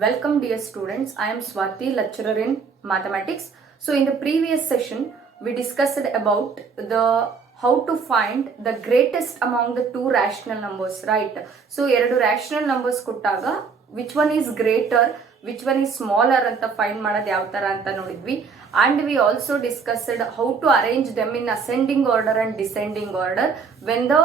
Welcome dear students, I am Swati, lecturer in mathematics. So in the previous session, we discussed about the how to find the greatest among the two rational numbers, right? So ಎರಡು rational numbers ಕೊಟ್ಟಾಗ which one is greater, which one is smaller ಅಂತ find ಮಾಡೋದು ಯಾವ ತರ ಅಂತ ನೋಡಿದ್ವಿ. And we also discussed how to arrange them in ascending order and descending order when the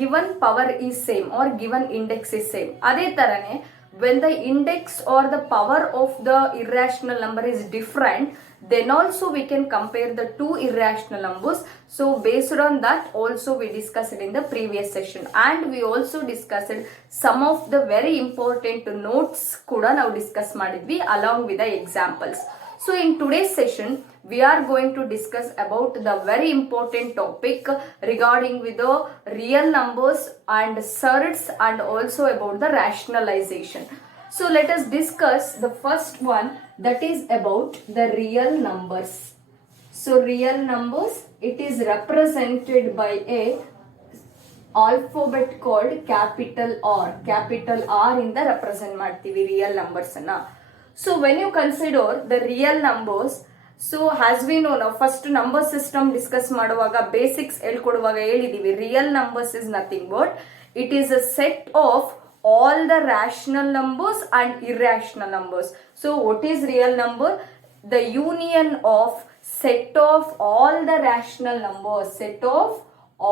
given power is same or given index is same. ಅದೇ ತರನೇ when the index or the power of the irrational number is different, then also we can compare the two irrational numbers. So based on that also we discussed in the previous session, and we also discussed some of the very important notes kuda now discuss madidvi along with the examples. So in today's session we are going to discuss about the very important topic regarding with the real numbers and surds and also about the rationalization. So let us discuss the first one, that is about the real numbers. So real numbers, it is represented by a alphabet called capital R. Capital R in the represent ಮಾಡ್ತೀವಿ real numbers ಅನ್ನ. So when you consider the real numbers, so as we know now, first number system discuss ಮಾಡುವಾಗ basics ಹೇಳ್ಕೊಡುವಾಗ ಹೇಳಿದೀವಿ real numbers is nothing but it is a set of all the rational numbers and irrational numbers. So what is real number? The union of set of all the rational numbers, set of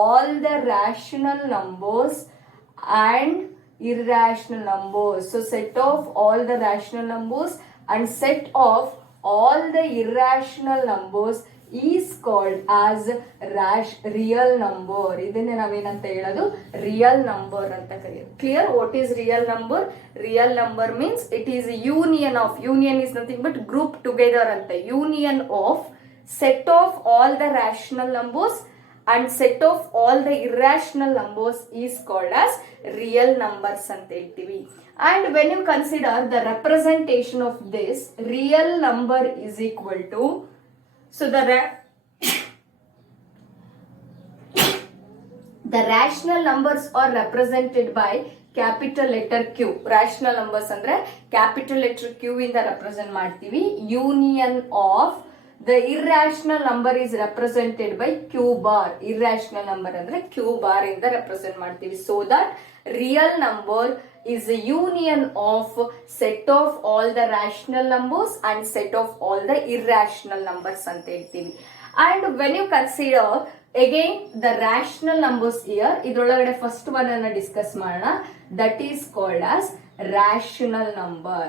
all the rational numbers and irrational numbers. So set of all the rational numbers and set of all the irrational numbers is called as real number. ಇದನ್ನೇ ನಾವೇನಂತ ಹೇಳೋದು real number ಅಂತ ಕರೆಯೋದು. Clear? What is real number? Real number means it is a union of, union is nothing but group together ಅಂತ, union of set of all the rational numbers and set of all the irrational numbers is called as real numbers ಅಂತ ಹೇಳ್ತೀವಿ. And when you consider the representation of this real number is equal to, so the rational numbers are represented by capital letter Q. Rational numbers ಅಂದ್ರೆ capital letter Q ಇಂದ represent ಮಾಡ್ತೀವಿ. Union of the irrational number is represented by Q bar. Irrational number ಅಂದ್ರೆ Q bar ಇಂದ represent ಮಾಡ್ತೀವಿ. So that real number is a union of set of all the rational numbers and set of all the irrational numbers ಅಂತ ಹೇಳ್ತೀವಿ. And when you consider again the rational numbers here, ಇದರೊಳಗಡೆ first one ಅನ್ನ discuss ಮಾಡೋಣ, that is called as rational number.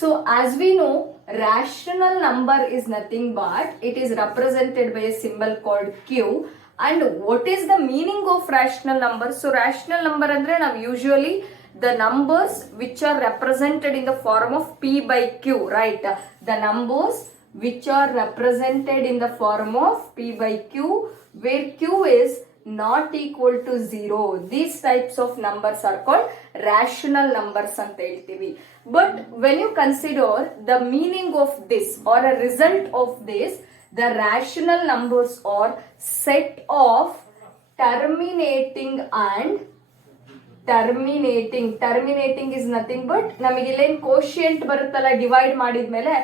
So as we know, rational number is nothing but it is represented by a symbol called Q. And what is the meaning of rational number? So rational number andre now usually the numbers which are represented in the form of P by Q, right? The numbers which are represented in the form of P by Q, where Q is not equal to 0. These types of numbers are called rational numbers ಅಂತ ಹೇಳ್ತೀವಿ. But when you consider the meaning of this or a result of this, the rational numbers are set of terminating and terminating is nothing but ನಮಗೆ ಇಲ್ಲೇನು quotient ಬರುತ್ತಲ್ಲ divide ಮಾಡಿದ್ಮೇಲೆ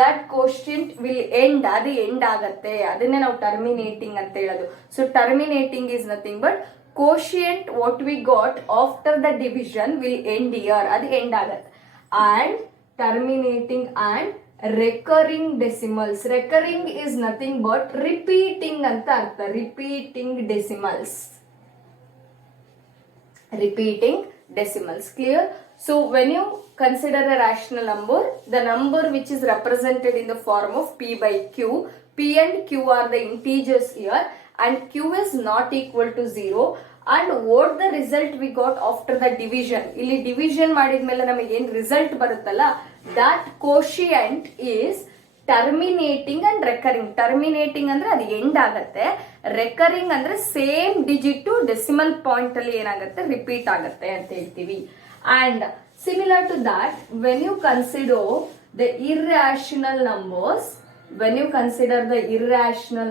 that quotient will end, ಅದು end ಆಗತ್ತೆ, ಅದನ್ನೇ ನಾವು terminating ಅಂತ ಹೇಳೋದು. So terminating is nothing but quotient what we got after the division will end here, ಅದು ಎಂಡ್ ಆಗತ್ತೆ. And terminating and recurring decimals. Recurring is nothing but repeating ಅಂತ ಅರ್ಥ, repeating decimals. Repeating decimals. Clear? So when you consider a rational number, the number which is represented in the form of P by Q, P and Q are the integers here and Q is not equal to 0. And what the result we got after the division, ಇಲ್ಲಿ division ಮಾಡಿದ್ಮೇಲೆ ನಮಗೆ ಏನು result ಬರುತ್ತಲ್ಲ, that quotient is terminating and recurring. Terminating ಅಂದ್ರೆ ಅದು end ಆಗತ್ತೆ, recurring ಅಂದ್ರೆ same digit to decimal point ಅಲ್ಲಿ ಏನಾಗುತ್ತೆ, ರಿಪೀಟ್ ಆಗತ್ತೆ ಅಂತ ಹೇಳ್ತೀವಿ. And similar to that, when you consider the irrational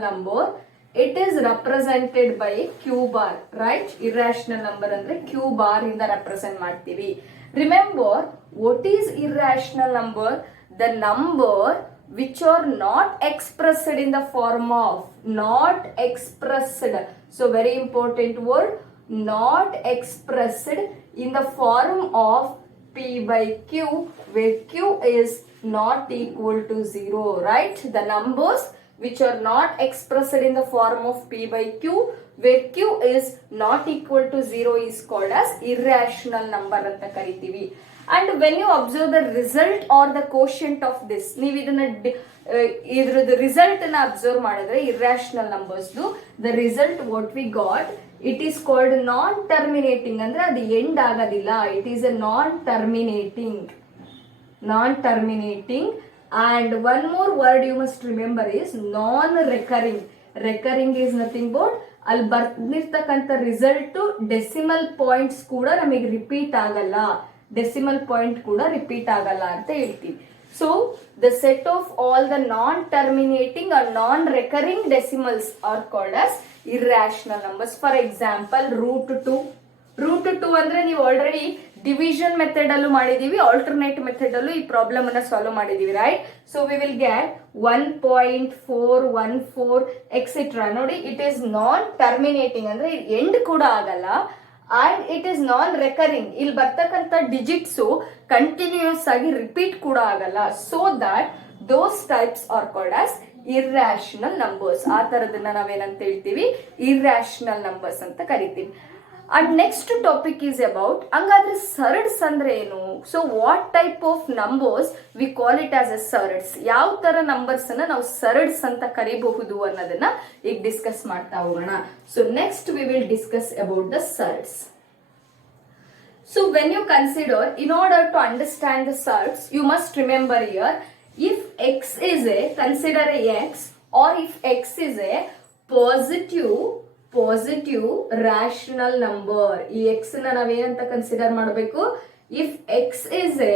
numbers, it is represented by Q bar, right? Irrational number andre Q bar ಇಂದ represent ಮಾಡ್ತೀವಿ. Remember, what is irrational number? The number which are not expressed in the form of, not expressed, so very important word, not expressed in the form of p by q, where q is not equal to 0, right? The numbers which are not expressed in the form of p by q, where q is not equal to 0 is called as irrational number ಅಂತ ಕರಿತೀವಿ. And when you observe the result or the quotient of this, ನೀವು ಇದನ್ನ ಇದ್ರದ್ದು result ನ observe ಮಾಡಿದ್ರೆ irrational numbers the result what we got, it is called non terminating, ಅಂದ್ರೆ ಅದು end ಆಗೋದಿಲ್ಲ. It is a non terminating. And one more word you must remember is non recurring. Recurring is nothing but ಅಲ್ಲಿ ಬರ್ದಿರ್ತಕ್ಕಂಥ result decimal points ಕೂಡ ನಮಗೆ repeat ಆಗಲ್ಲ, decimal point ಕೂಡ repeat ಆಗಲ್ಲ ಅಂತ ಹೇಳ್ತೀವಿ. So the set of all the non terminating or non recurring decimals are called as irrational numbers. For example √2 ಅಂದ್ರೆ ನೀವು ಆಲ್ರೆಡಿ ಡಿವಿಷನ್ ಮೆಥಡ್ ಅಲ್ಲೂ ಮಾಡಿದೀವಿ, ಆಲ್ಟರ್ನೇಟ್ ಮೆಥಡ್ ಅಲ್ಲೂ ಈ ಪ್ರಾಬ್ಲಮ್ ಅನ್ನ ಸಾಲ್ವ್ ಮಾಡಿದೀವಿ, right? So we will get 1.414 etcetera. ನೋಡಿ, it is non terminating ಅಂದ್ರೆ ಎಂಡ್ ಕೂಡ ಆಗಲ್ಲ, and it is non recurring, ಇಲ್ಲಿ ಬರ್ತಕ್ಕಂಥ ಡಿಜಿಟ್ಸ್ ಕಂಟಿನ್ಯೂಸ್ ಆಗಿ ರಿಪೀಟ್ ಕೂಡ ಆಗಲ್ಲ. So that those types are called as irrational numbers. ಆ ತರದನ್ನ ನಾವೇನಂತ ಹೇಳ್ತೀವಿ, ಇರ್ರಾಷನಲ್ ನಂಬರ್ಸ್ ಅಂತ ಕರಿತೀವಿ. And next topic is about, ಹಂಗಾದ್ರೆ ಸರ್ಡ್ಸ್ ಅಂದ್ರೆ ಏನು? So what type of numbers we call it as a ಸರ್ಡ್ಸ್, ಯಾವ ತರ ನಂಬರ್ಸ್ ಅನ್ನ ನಾವು ಸರ್ಡ್ಸ್ ಅಂತ ಕರಿಬಹುದು ಅನ್ನೋದನ್ನ ಈಗ ಡಿಸ್ಕಸ್ ಮಾಡ್ತಾ ಹೋಗೋಣ. So next we will discuss about the surds. So when you consider, in order to understand the surds, you must remember here, if x is a, consider a x, or if x is a positive rational number, ಈ x ನ ನಾವೇನಂತ consider ಮಾಡಬೇಕು? if x is a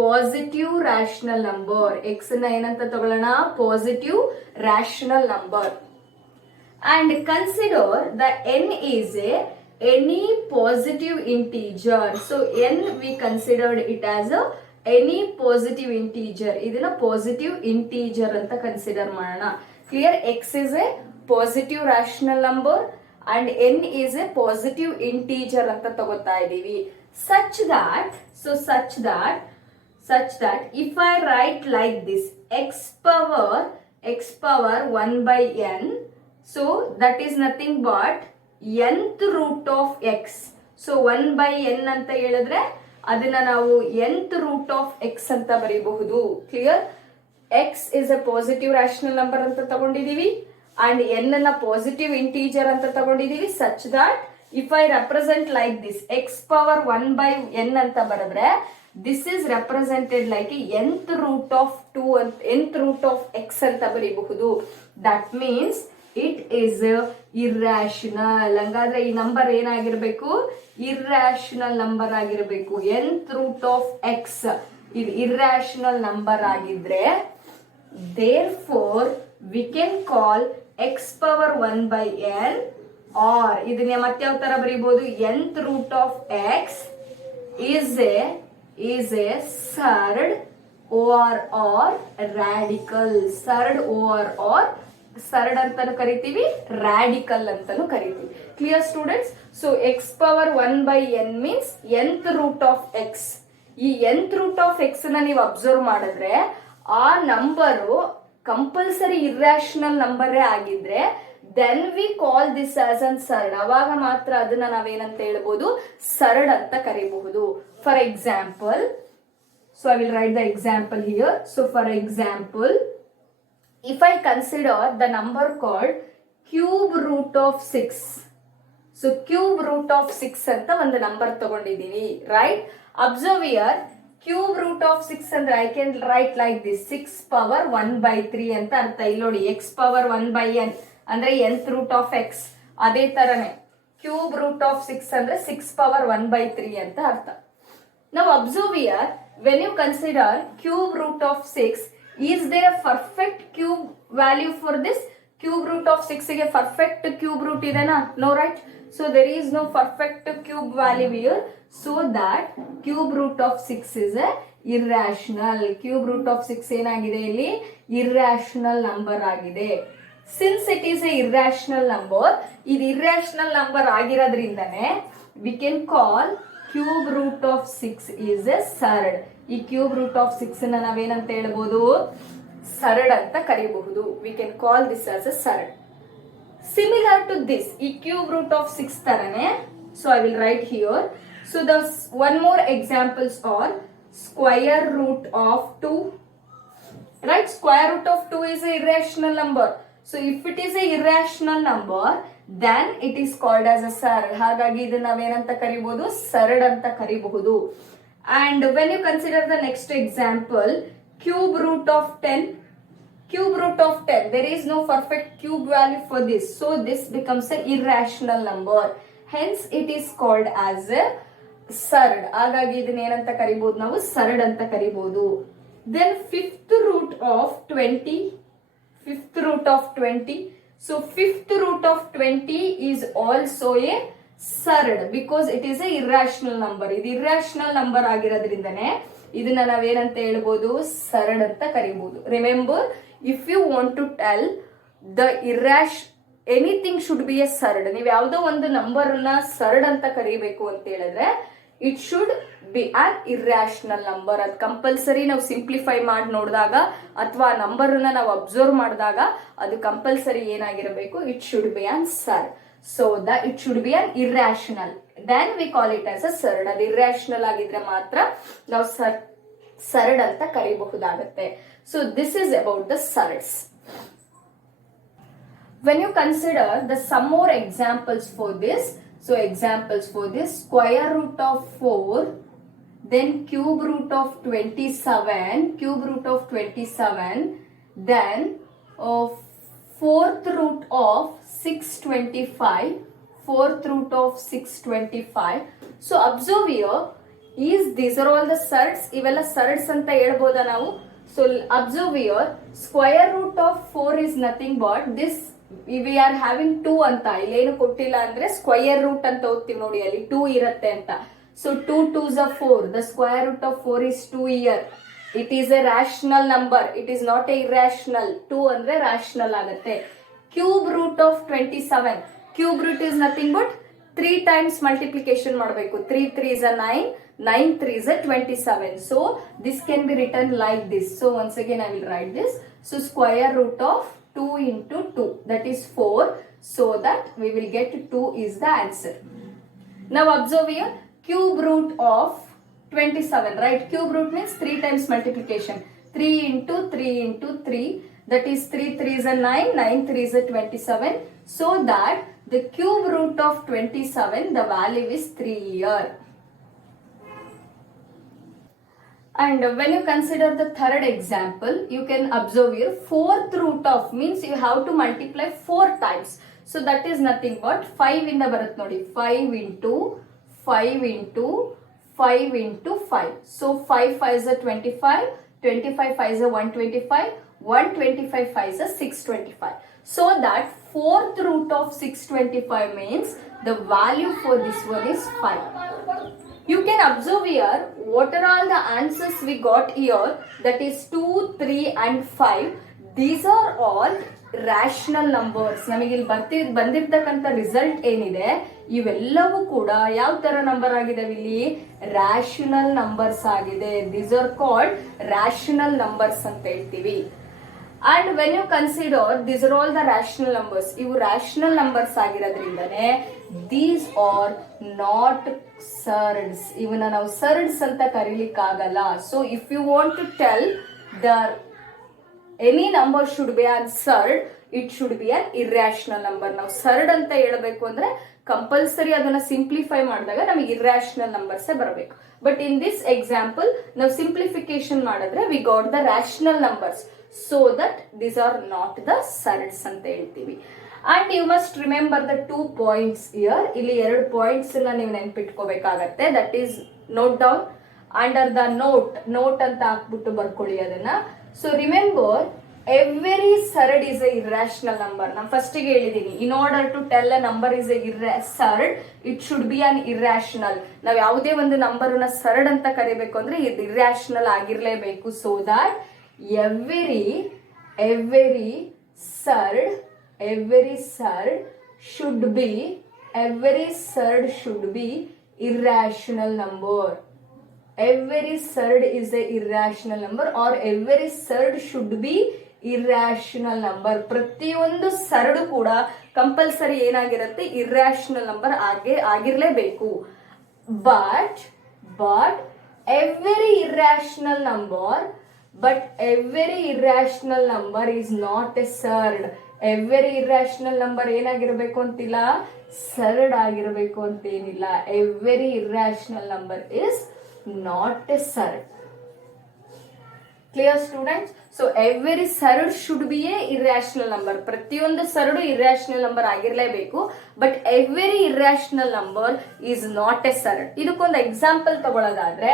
positive rational number, x ನ ಏನಂತ ತಗೊಳ್ಳೋಣ? positive rational number. And consider the n is a any positive integer. So n we considered it as a any positive integer. ಇದನ್ನ positive integer ಅಂತ consider ಮಾಡೋಣ. Clear? x is a positive rational number and n is a positive integer ಅಂತ ತಗೋತಾ ಇದೀವಿ. such that if I write like this, x power 1 by n, so that is nothing but nth root of x. so 1 by n ಅಂತ ಹೇಳಿದ್ರೆ ಅದನ್ನ ನಾವು nth root of x ಅಂತ ಬರೀಬಹುದು. Clear? x is a positive rational number ಅಂತ ತಗೊಂಡಿದೀವಿ and n ಅನ್ನ positive integer ಅಂತ ತಗೊಂಡಿದೀವಿ. such that if I represent like this, x power 1 by n ಅಂತ ಬರೆದ್ರೆ this is represented like nth root of 2 and nth root of x ಅಂತ ಬರೀಬಹುದು. that means it is irrational. ಹಂಗಾದ್ರೆ ಈ number ಏನಾಗಿರ್ಬೇಕು? irrational number ಆಗಿರ್ಬೇಕು. nth root of x ಇದು irrational number ಆಗಿದ್ರೆ, therefore we can call x power 1 by n, or ಇದನ್ನ ಮತ್ತೆ ಯಾವ ತರ ಬರೀಬಹುದು? nth root of x is a surd or radical. surd or served ಅಂತಾನು ಕರಿತೀವಿ, ರಾಡಿಕಲ್ ಅಂತಾನು ಕರಿತೀವಿ. Clear students? So x power 1 by n means nth root of x. ಈ nth root of x ನ ನೀವು ಅಬ್ಸರ್ವ್ ಮಾಡಿದ್ರೆ ಆ ನಂಬರು ಕಂಪಲ್ಸರಿ ಇರ್ರಾಷನಲ್ ನಂಬರೇ ಆಗಿದ್ರೆ then we call this as an surd. ಅವಾಗ ಮಾತ್ರ ಅದನ್ನ ನಾವೇನಂತ ಹೇಳ್ಬೋದು? ಸರ್ಡ್ ಅಂತ ಕರಿಬಹುದು. For example, so I will write the example here. So for example, if I consider the number called cube root of 6, so cube root of 6 ಅಂತ ಒಂದು number ತಗೊಂಡಿದೀನಿ, right? Observe here, cube root of 6 ಅಂದ್ರೆ I can write like this, 6 power 1 by 3 ಅಂತ ಅರ್ಥ. ಇಲ್ಲಿ ನೋಡಿ, x power 1 by n ಅಂದ್ರೆ nth root of x. ಅದೇ ತರನೇ cube root of 6 ಅಂದ್ರೆ 6 power 1 by 3 ಅಂತ ಅರ್ಥ. Now observe here, when you consider cube root of 6, is there a perfect cube value for this? Cube root of 6 ಗೆ perfect cube root ಇದೆನಾ? No, right? So there is no perfect cube value here, so that cube root of 6 is a irrational. Cube root of 6 ಏನಾಗಿದೆ ಇಲ್ಲಿ irrational number ಆಗಿದೆ. Since it is a irrational number, ಇದು irrational number ಆಗಿರೋದ್ರಿಂದನೇ we can call cube root of 6 is a surd. ಈ cube root of 6 ನ ನಾವೇನಂತ ಹೇಳ್ಬೋದು, surd ಅಂತ ಕರೀಬಹುದು. We can call this as a surd. Similar to this, ಈ cube root of 6 ತರನೇ, so I will write here. So the one more examples are square root of 2. Right, square root of 2 is a irrational number. So if it is a irrational number, then it is called as a surd. ಹಾಗಾಗಿ ಇದನ್ನ ನಾವೇನಂತ ಕರಿಬಹುದು, surd ಅಂತ ಕರಿಬಹುದು. And when you consider the next example, cube root of 10. Cube root of 10, there is no perfect cube value for this, so this becomes an irrational number. Hence it is called as a surd. ಹಾಗಾಗಿ ಇದನ್ನ ಏನಂತ ಕರಿಬಹುದು, ನಾವು surd ಅಂತ ಕರಿಬಹುದು. Then fifth root of 20. Fifth root of 20. So fifth root of 20 is also a surd because it is a irrational number. ಇದು irrational number ಆಗಿರೋದ್ರಿಂದನೇ ಇದನ್ನ ನಾವೇನಂತ ಹೇಳ್ಬೋದು, surd ಅಂತ ಕರಿಬಹುದು. Remember, if you want to tell the anything should be a surd, ನೀವು ಯಾವುದೋ ಒಂದು number ನ surd ಅಂತ ಕರಿಬೇಕು ಅಂತ ಹೇಳಿದ್ರೆ it should be an irrational number. ಅದು ಕಂಪಲ್ಸರಿ ನಾವು ಸಿಂಪ್ಲಿಫೈ ಮಾಡಿ ನೋಡಿದಾಗ ಅಥವಾ ನಂಬರ್ ನ ನಾವು ಅಬ್ಸರ್ವ್ ಮಾಡಿದಾಗ ಅದು ಕಂಪಲ್ಸರಿ ಏನಾಗಿರಬೇಕು, it should be an surd. So that it should be an irrational, then we call it as a surd. ಅದು irrational ಆಗಿದ್ರೆ ಮಾತ್ರ ನಾವು surd ಅಂತ ಕರಿಬಹುದಾಗುತ್ತೆ. So this is about the surds. When you consider the some more examples for this, so examples for this, square root of 4, then cube root of 27, cube root of 27, then fourth root of 625, fourth root of 625. So observe here, these are all the surds. ಇವೆಲ್ಲ surds ಅಂತ ಹೇಳ್ಬೋದಾ ನಾವು? So observe here, square root of 4 is nothing but this. We are having 2 ಅಂತ, ಇಲ್ಲೇನು ಕೊಟ್ಟಿಲ್ಲ ಅಂದ್ರೆ square root ಅಂತ ಓದ್ತೀವಿ ನೋಡಿ, ಅಲ್ಲಿ 2 ಇರುತ್ತೆ ಅಂತ. So 2 2s are 4. The square root of 4 is 2 here. It is a rational number. It is not a irrational. 2 ಅಂದ್ರೆ rational ಆಗುತ್ತೆ. Cube root of 27. Cube root is nothing but 3 times multiplication ಮಾಡಬೇಕು. 3 3s are 9. 9 3s are 27. So this can be written like this. So once again I will write this. So square root of 2 into 2, that is 4. So that we will get 2 is the answer. Now observe here, cube root of 27, right? Cube root means 3 times multiplication. 3 into 3 into 3, that is 3 3s are 9, 9 3s are 27. So that the cube root of 27, the value is 3 here. And when you consider the third example, you can observe here, fourth root of means you have to multiply 4 times. So that is nothing but 5 in the bharat nodi, 5 into 5 into 5 into 5. So 5 5s are 25, 25 5s are 125, 125 5s are 625. So that fourth root of 625 means the value for this one is 5. You can observe here, what are all the answers we got here, that is 2, 3 and 5. These are all rational numbers. ನಮಗೆ ಇಲ್ಲಿ ಬಂದಿರ್ತಕ್ಕಂಥ result ಏನಿದೆ, ಇವೆಲ್ಲವೂ ಕೂಡ ಯಾವ ತರ number ಆಗಿದೆ, ಇಲ್ಲಿ rational numbers ಆಗಿದೆ. These are called rational numbers ಅಂತ ಹೇಳ್ತೀವಿ. And when you consider, these are all the rational numbers. ಇವು rational numbers ಆಗಿರೋದ್ರಿಂದನೇ these are not surds. ಇವನ್ನ ನಾವು surds ಅಂತ ಕರೀಲಿಕ್ಕಾಗಲ್ಲ. So if you want to tell the any number should be an surd, it should be an irrational number. ನಾವು surd ಅಂತ ಹೇಳಬೇಕು ಅಂದ್ರೆ compulsory ಅದನ್ನ simplify ಮಾಡಿದಾಗ ನಮಗೆ irrational numbers ಬರಬೇಕು. But in this example, ನಾವು simplification ಮಾಡಿದ್ರೆ we got the rational numbers. So that these are not the surds ಅಂತ ಹೇಳ್ತೀವಿ. And you must remember the 2 points here. ಇಲ್ಲಿ 2 points ನ ನೀವು ನೆನಪಿಟ್ಕೋಬೇಕಾಗತ್ತೆ. That is note down under the note ಅಂತ ಹಾಕ್ಬಿಟ್ಟು ಬರ್ಕೊಳ್ಳಿ ಅದನ್ನ. So remember, every surd is a irrational number. ನಾನು ಫಸ್ಟಿಗೆ ಹೇಳಿದ್ದೀನಿ, in order to tell a number is a surd, it should be an irrational. ನಾವು ಯಾವುದೇ ಒಂದು ನಂಬರ್ನ ಸರ್ಡ್ ಅಂತ ಕರಿಬೇಕು ಅಂದ್ರೆ ಇದು irrational ಆಗಿರ್ಲೇಬೇಕು. So that every surd should be irrational number. Every surd is a irrational number or every surd should be irrational number. ಪ್ರತಿಯೊಂದು surd ಕೂಡ ಕಂಪಲ್ಸರಿ ಏನಾಗಿರುತ್ತೆ, ಇರ್ರಾಷನಲ್ ನಂಬರ್ ಆಗಿರ್ಲೇಬೇಕು. But every irrational number is not a surd. every irrational number ಏನಾಗಿರ್ಬೇಕು ಅಂತಿಲ್ಲ, served ಆಗಿರ್ಬೇಕು ಅಂತೇನಿಲ್ಲ. every irrational number is not a surd. Clear students? So every surd should be a irrational number. ಪ್ರತಿಯೊಂದು served irrational number ಆಗಿರ್ಲೇಬೇಕು. But every irrational number is not a surd. ಇದಕ್ಕೊಂದು example ತಗೊಳ್ಳೋದಾದ್ರೆ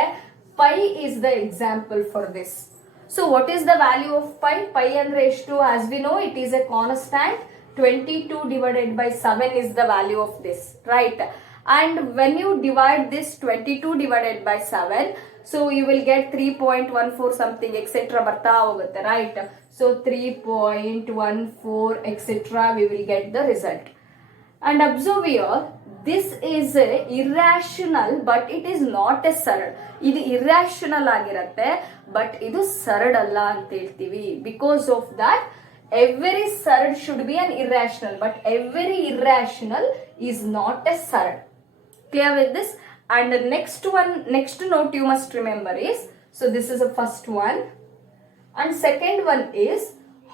pi is the example for this. So what is the value of pi? Pi ಅಂದ್ರೆ ಎಷ್ಟು? As we know, it is a constant. 22 divided by 7 is the value of this, right? And when you divide this 22 divided by 7, so you will get 3.14 something etc. ಬರ್ತಾ ಹೋಗುತ್ತೆ, right? So 3.14 etc. we will get the result. And observe here, this is a irrational but it is not a surd. ಇದು irrational ಆಗಿರುತ್ತೆ but ಇದು served ಅಲ್ಲ ಅಂತ ಹೇಳ್ತೀವಿ. Because of that every surd should be an irrational but every irrational is not a surd. Clear with this? And the next note you must remember is, so this is the first one, and second one is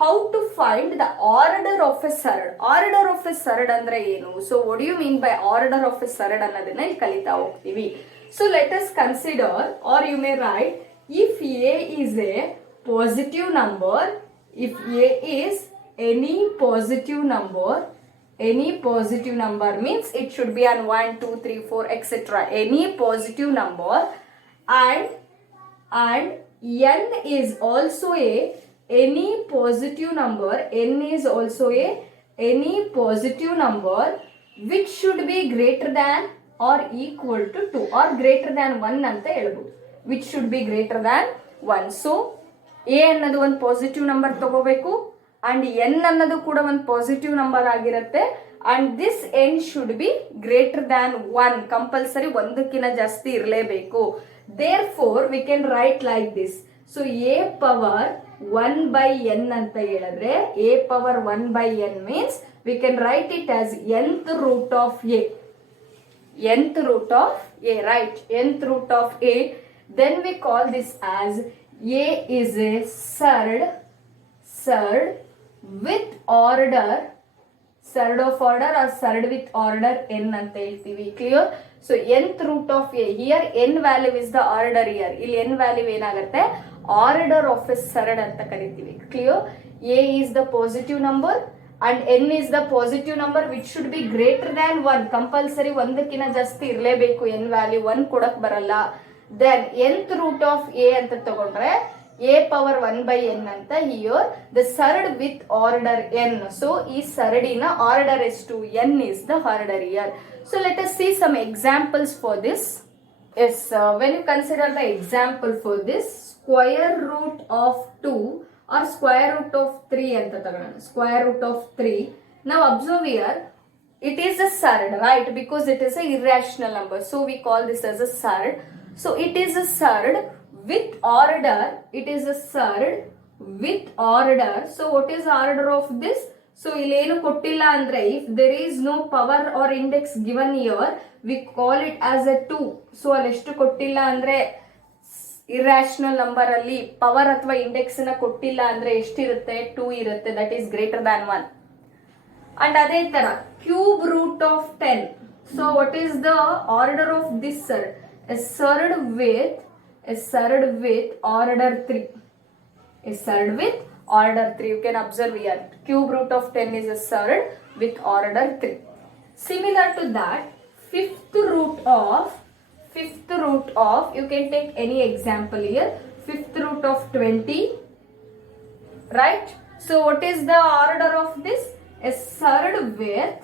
how to find the order of a surd. Order of a surd ಅಂದ್ರೆ ಏನು? So what do you mean by order of a surd ಅನ್ನೋದನ್ನ ಇಲ್ಲಿ ಕಲಿತಾ ಹೋಗ್ತೀವಿ. So let us consider, or you may write, if A is a positive number, if A is any positive number means it should be on 1, 2, 3, 4 etc. any positive number, and n is also a any positive number, n is also a any positive number which should be greater than or equal to 2 or greater than 1 ಅಂತ ಹೇಳ್ಬೋದು. which should be greater than 1. so a ಅನ್ನೋದು ಒಂದು positive number ತಗೋಬೇಕು and n ಅನ್ನೋದು ಕೂಡ ಒಂದು positive number ಆಗಿರುತ್ತೆ and this n should be greater than 1. Compulsory ಒಂದಕ್ಕಿಂತ ಜಾಸ್ತಿ ಇರಲೇಬೇಕು. therefore we can write like this. so a power 1 by n ಅಂತ ಹೇಳಿದ್ರೆ a power 1 by n means we can write it as nth root of a. nth root of a, right? nth root of a. then we call this as a is a surd with order, surd of order or surd with order n ಅಂತ ಹೇಳ್ತೀವಿ. clear? so nth root of a, here n value is the order here. ಇಲ್ಲಿ n value ಏನಾಗುತ್ತೆ, order of a surd ಅಂತ ಕರಿತೀವಿ. clear? a is the positive number and n is the positive number which should be greater than 1. Compulsory ಒಂದಕ್ಕಿಂತ ಜಾಸ್ತಿ ಇರಲೇಬೇಕು. n value 1 ಕೊಡಕ್ ಬರಲ್ಲ. then nth root of a ಅಂತ ತಗೊಂಡ್ರೆ a power 1 by n ಅಂತ, here the surd with order n. so ಈ ಸರ್ಡಿನ order ಎಷ್ಟು, n is the order here. so let us see some examples for this. yes, when you consider the example for this, square root of 2 or square root of 3 ಅಂತ ತಗೊಳ್ಳೋಣ. square root of 3. now observe here, it is a surd, right? because it is a irrational number, so we call this as a surd. so it is a surd with order. it is a surd with order. so what is order of this? so ilenu kottilla andre, if there is no power or index given here, we call it as a 2. so ಅಲ್ಲಿ ಎಷ್ಟು ಕೊಟ್ಟಿಲ್ಲ ಅಂದ್ರೆ, irrational number ಅಲ್ಲಿ power ಅಥವಾ index ನ ಕೊಟ್ಟಿಲ್ಲ ಅಂದ್ರೆ ಎಷ್ಟಿರುತ್ತೆ, 2 ಇರುತ್ತೆ. that is greater than 1. and ಅದೇ ತರ cube root of 10. so what is the order of this surd? a surd with order 3. a surd with order 3. you can observe here, cube root of 10 is a surd with order 3. similar to that, fifth root of, you can take any example here, fifth root of 20, right? So what is the order of this? A surd with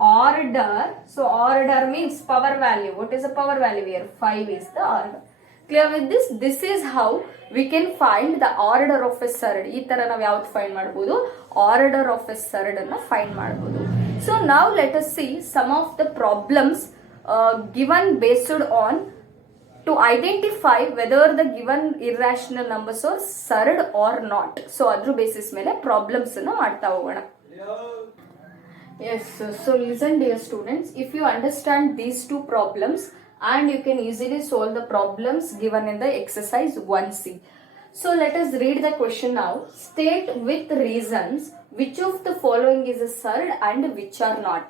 order. So order means power value. What is the power value here? 5 is the order. Clear with this? This is how we can find the order of a surd. ಈ ತರ ನಾವು ಯಾವ್ದು find ಮಾಡಬಹುದು? Order of a surd ಅನ್ನ find ಮಾಡಬಹುದು. So now let us see some of the problems given based on to identify whether the given irrational numbers are surd or not. So adru basis ಮೇಲೆ problems ಅನ್ನ ಮಾಡ್ತಾ ಹೋಗೋಣ. Yes, so listen dear students, if you understand these two problems and you can easily solve the problems given in the exercise 1C. So let us read the question now. State with reasons which of the following is a surd and which are not.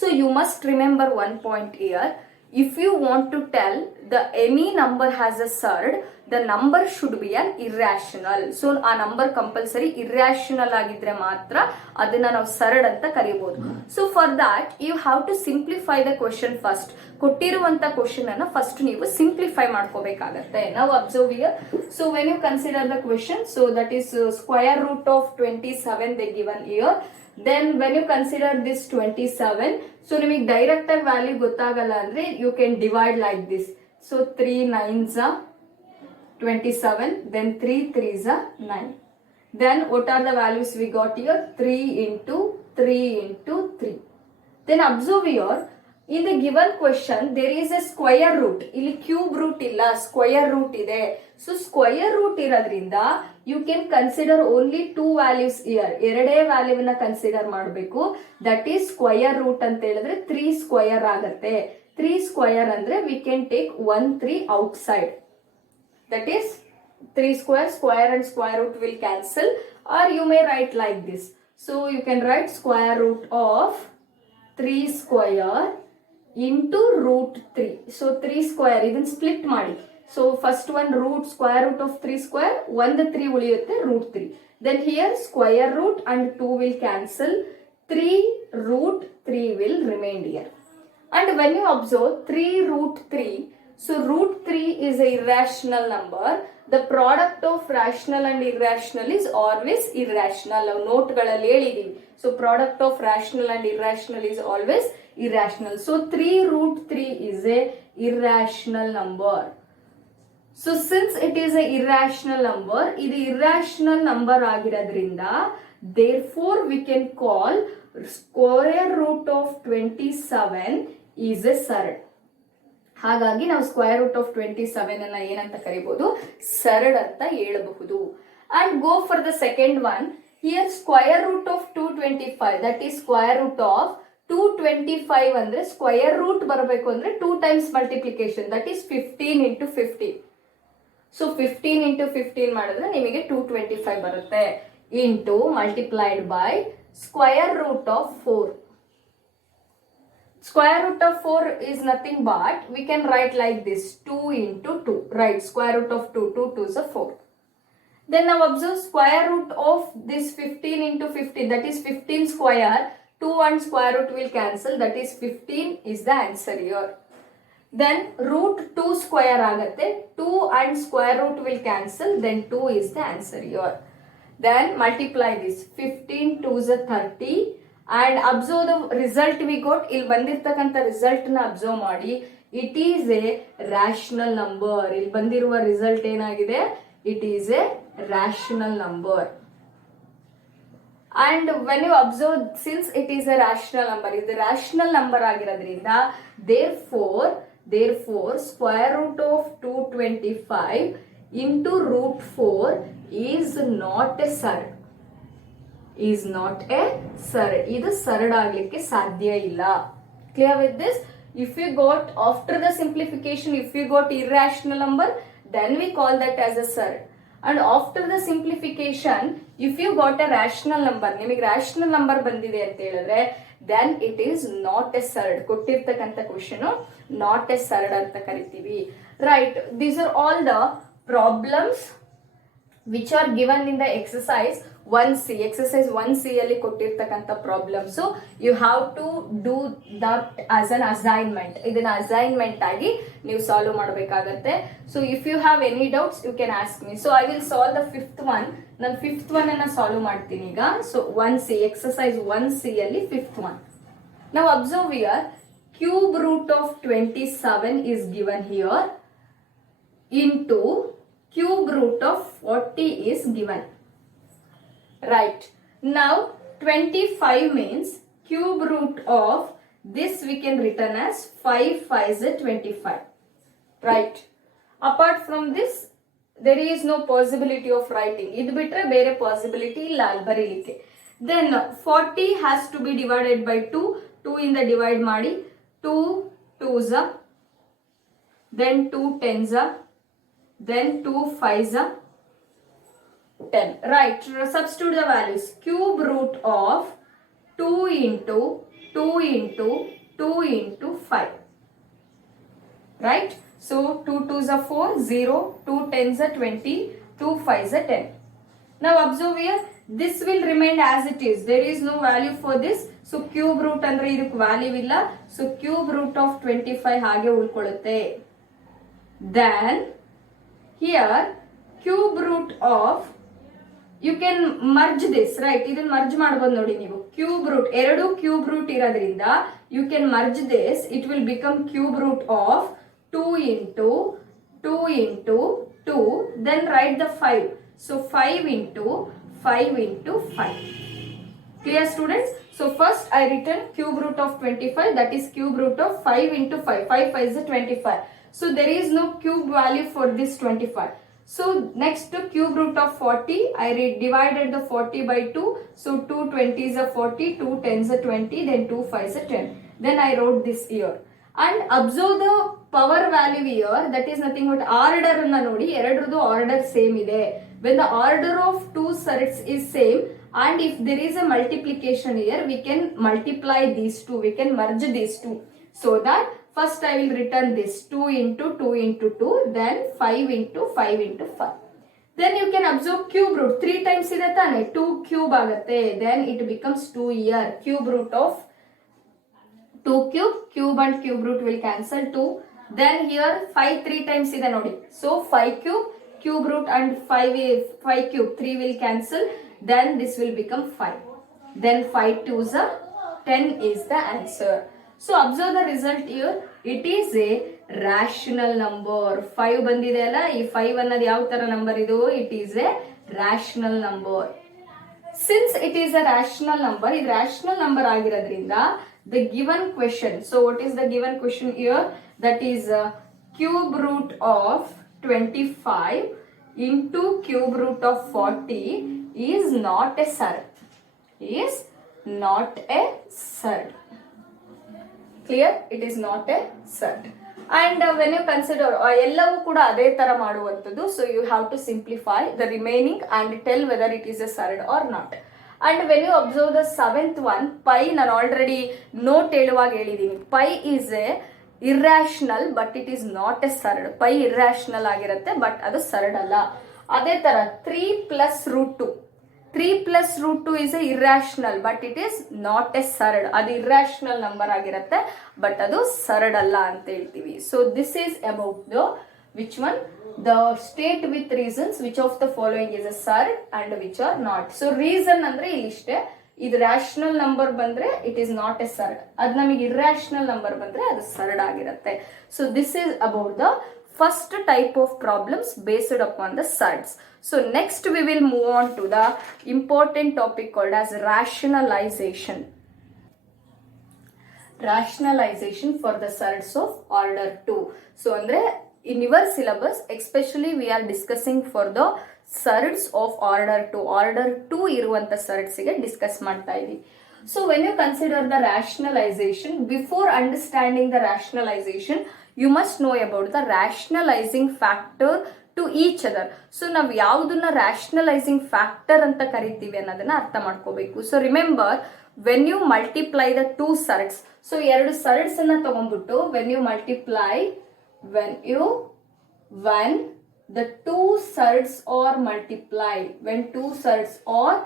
So you must remember one point here. If you want to tell the any number has a surd, the number should be an irrational. So ಆ number compulsory irrational ಆಗಿದ್ರೆ ಮಾತ್ರ ಅದನ್ನ ನಾವು surd ಅಂತ ಕರೀಬಹುದು. So for that you have to simplify the question first. ಕೊಟ್ಟಿರುವಂತ question ಅನ್ನ first ನೀವು simplify ಮಾಡ್ಕೋಬೇಕಾಗತ್ತೆ. Now observe here. So when you consider the question, so that is square root of 27 they given here. Then when you consider this 27, so ನಿಮಗೆ direct ಆಗಿ value ಗೊತ್ತಾಗಲ್ಲ ಅಂದ್ರೆ you can divide like this. So 3 9s are 27, then 3 3s are 9. Then what are the values we got here? 3 into 3 into 3. Then observe here, in the given question there is a square root. ಇಲ್ಲಿ cube root ಇಲ್ಲ, square root ಇದೆ. So square root ಇರೋದ್ರಿಂದ you can consider only 2 values here. ಎರಡೇ ವ್ಯಾಲ್ಯೂವನ್ನ consider ಮಾಡಬೇಕು. That is square root ಅಂತ ಹೇಳಿದ್ರೆ 3 square ಆಗತ್ತೆ. 3 ಸ್ಕ್ವಯರ್ ಅಂದ್ರೆ we can take 1 3 outside. That is 3 square, square and square root will cancel, or you may write like this. So you can write square root of 3 square into root 3. So 3 square, ಇದನ್ನ split ಮಾಡಿ. So first one root square root of 3 square, 1 3 ಉಳಿಯುತ್ತೆ root 3. Then here square root and 2 will cancel, 3 root 3 will remain here. And when you observe 3 root 3, so root 3 is a irrational number. The product of rational and irrational is always irrational. ನಾವು ನೋಟ್ಗಳಲ್ಲಿ ಹೇಳಿದೀವಿ. So product of rational and irrational is always irrational. So 3 root 3 is a irrational number. So since it is a irrational number, ಇದು irrational number ಆಗಿರೋದ್ರಿಂದ therefore we can call square root of 27 is a surd. ಹಾಗಾಗಿ ನಾವು square root of 27 ಅನ್ನ ಏನಂತ ಕರಿಬಹುದು? Surd ಅಂತ ಹೇಳಬಹುದು. And go for the second one. Here square root of 225, that is square root of 225 ಅಂದ್ರೆ square root ಬರಬೇಕು ಅಂದ್ರೆ 2 times multiplication, that is 15 into 15. So 15 into 15 ಮಾಡಿದ್ರೆ ನಿಮಗೆ 225 ಬರುತ್ತೆ. Into multiplied by square root of 4. Square root of 4 is nothing but we can write like this, 2 into 2, right? Square root of 2, 2 2 is a 4. Then now observe square root of this 15 into 15, that is 15 square, 2 and square root will cancel, that is 15 is the answer here. Then root 2 square ಆಗತ್ತೆ, 2 and square root will cancel, then 2 is the answer here. Then multiply this, 15 2 is a 30. And observe the result we got. ಇಲ್ಲಿ ಬಂದಿರ್ತಕ್ಕಂಥ result ನ observe ಮಾಡಿ. It is a rational number. ಇಲ್ಲಿ ಬಂದಿರುವ result ಏನಾಗಿದೆ? It is a rational number. And when you observe, since it is a rational number, ಇದು rational number ಆಗಿರೋದ್ರಿಂದ therefore square root of 225 into root 4 is not a surd. Is not a surd. ಇದು served ಆಗ್ಲಿಕ್ಕೆ ಸಾಧ್ಯ ಇಲ್ಲ. Clear with this? If you got after the simplification, if you got irrational number, then we call that as a surd. And after the simplification, if you got a rational number, ನಿಮಗೆ rational number ಬಂದಿದೆ ಅಂತ ಹೇಳಿದ್ರೆ then it is not a surd. ಕೊಟ್ಟಿರ್ತಕ್ಕಂಥ question not a surd ಅಂತ ಕರಿತೀವಿ. Right? These are all the problems which are given in the exercise 1C. Exercise 1C ಅಲ್ಲಿ ಕೊಟ್ಟಿರ್ತಕ್ಕಂಥ problems you have to do that as an assignment. ಇದನ್ನ assignment ಆಗಿ ನೀವು solve ಮಾಡಬೇಕಾಗತ್ತೆ. So if you have any doubts you can ask me. So I will solve the fifth one. ನಾನು fifth one ಅನ್ನ solve ಮಾಡ್ತೀನಿ ಈಗ. So 1C, exercise 1C ಅಲ್ಲಿ fifth one. ನಾವು observe here, cube root of 27 is given here into cube root of 40 is given. Right. Now 25 means cube root of this we can written as 5 5 is 25. Right. Apart from this there is no possibility of writing. Idu bitre bere possibility illa al barilikke. Then 40 has to be divided by 2. 2 in the divide ಮಾಡಿ 2 2s are, then 2 10s are, then 2 5s are 10. Right, substitute the values. Cube root of 2 into 2 into 2 into 5. Right, so 2 2s are 4, 0, 2 10s are 20, 2 5s are 10. Now observe here, this will remain as it is. There is no value for this. So cube root ಅಂದ್ರೆ ಇದಕ್ಕೆ value ಇಲ್ಲ. So cube root of 25 ಹಾಗೆ ಉಳ್ಕೊಳ್ಳುತ್ತೆ. Then here cube root of, you can merge this, right? ಇದನ್ನ merge ಮಾಡಬಹುದು ನೋಡಿ ನೀವು. Cube root, ಎರಡು cube root ಇರೋದ್ರಿಂದ you can merge this. It will become cube root of 2 into 2 into 2. Then write the 5. So 5 into 5 into 5. Clear students? So first I written cube root of 25, that is cube root of 5 into 5. 5 5 is 25. So there is no cube value for this 25. So next to cube root of 40, I divided the 40 by 2. So 2 20s are 40, 2 10s are 20, then 2 5s are 10. Then I wrote this here. And observe the power value here, that is nothing but order anna nodi, ಎರಡರದು order same ಇದೆ. When the order of two surds is same, and if there is a multiplication here, we can multiply these two, we can merge these two. So that first I will return this 2 into 2 into 2, then 5 into 5 into 5. Then you can observe cube root 3 times ಇದೆ ತಾನೆ, 2 cube ಆಗುತ್ತೆ. Then it becomes 2 here. Cube root of 2 cube, cube and cube root will cancel 2. Then here 5 3 times ಇದೆ ನೋಡಿ. So 5 cube, cube root and 5 cube, 3 will cancel. Then this will become 5. Then 5 2s are 10 is the answer. So observe the result here. It is a rational number. 5 ಬಂದಿದೆ ಅಲ್ಲ, ಈ 5 ಅನ್ನೋದು ಯಾವ ತರ number ಇದು? It is a rational number. Since it is a rational number, ಇದು rational number ಆಗಿರೋದ್ರಿಂದ the given question. So what is the given question here? That is cube root of 25 into cube root of 40 is not a surd. Is not a surd. Clear? It is not a surd. And when you consider ಎಲ್ಲವೂ ಕೂಡ ಅದೇ ತರ ಮಾಡುವಂಥದ್ದು. So you have to simplify the remaining and tell whether it is a surd or not. And when you observe the seventh one, pi, ನಾನು already note ಹೇಳುವಾಗ ಹೇಳಿದ್ದೀನಿ, pi is a irrational but it is not a surd. pi irrational ಆಗಿರುತ್ತೆ but ಅದು surd ಅಲ್ಲ. ಅದೇ ತರ 3 plus root 2. 3 plus root 2 is a irrational but it is not a surd. ಅದು irrational number ಆಗಿರುತ್ತೆ but ಅದು surd ಅಲ್ಲ ಅಂತ ಹೇಳ್ತೀವಿ. So this is about the which one? The state with reasons which of the following is a surd and which are not. So reason ಅಂದ್ರೆ ಇಲ್ಲಿಷ್ಟೇ. ಇದು rational number ಬಂದ್ರೆ it is not a surd. ಅದು ನಮಗೆ irrational number ಬಂದ್ರೆ ಅದು surd ಆಗಿರುತ್ತೆ. So this is about the first type of problems based upon the surds. So next we will move on to the important topic called as rationalization. Rationalization for the surds of order 2. So andre in your syllabus especially we are discussing for the surds of order 2. Order 2 ಇರುವಂತ surds ಗೆ discuss ಮಾಡ್ತಾ ಇದೀವಿ. So when you consider the rationalization, before understanding the rationalization, you must know about the rationalizing factor to each other. So ನಾವು ಯಾವುದನ್ನ rationalizing factor ಅಂತ ಕರಿತೀವಿ ಅನ್ನೋದನ್ನ ಅರ್ಥ ಮಾಡ್ಕೋಬೇಕು. So remember, when you multiply the two surds, so ಎರಡು surds ಅನ್ನ ತಗೊಂಡ್ಬಿಟ್ಟು when you the two surds are multiplied, when two surds are